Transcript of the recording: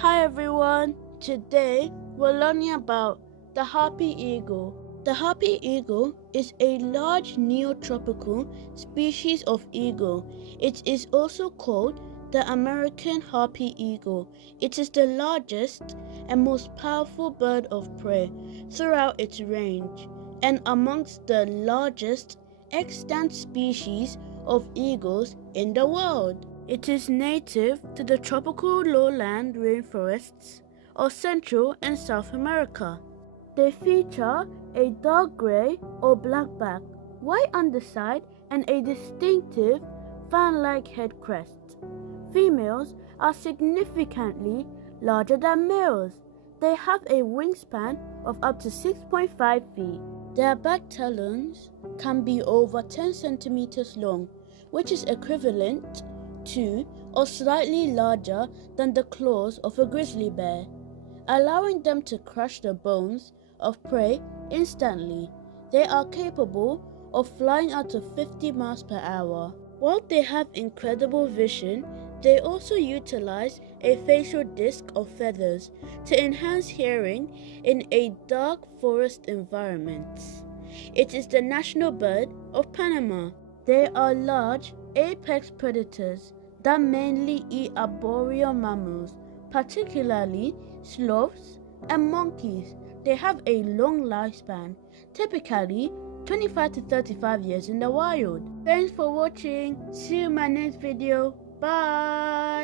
Hi everyone, today we're learning about the Harpy Eagle. The Harpy Eagle is a large neotropical species of eagle. It is also called the American Harpy Eagle. It is the largest and most powerful bird of prey throughout its range and amongst the largest extant species of eagles in the world. It is native to the tropical lowland rainforests of Central and South America. They feature a dark grey or black back, white underside, and a distinctive fan-like head crest. Females are significantly larger than males. They have a wingspan of up to 6.5 feet. Their back talons can be over 10 centimeters long, which is equivalent to or slightly larger than the claws of a grizzly bear, allowing them to crush the bones of prey instantly. They are capable of flying up to 50 miles per hour. While they have incredible vision, they also utilize a facial disc of feathers to enhance hearing in a dark forest environment. It is the national bird of Panama. They are large apex predators that mainly eat arboreal mammals, particularly sloths and monkeys. They have a long lifespan, typically 25 to 35 years in the wild. Thanks for watching. See you in my next video. Bye.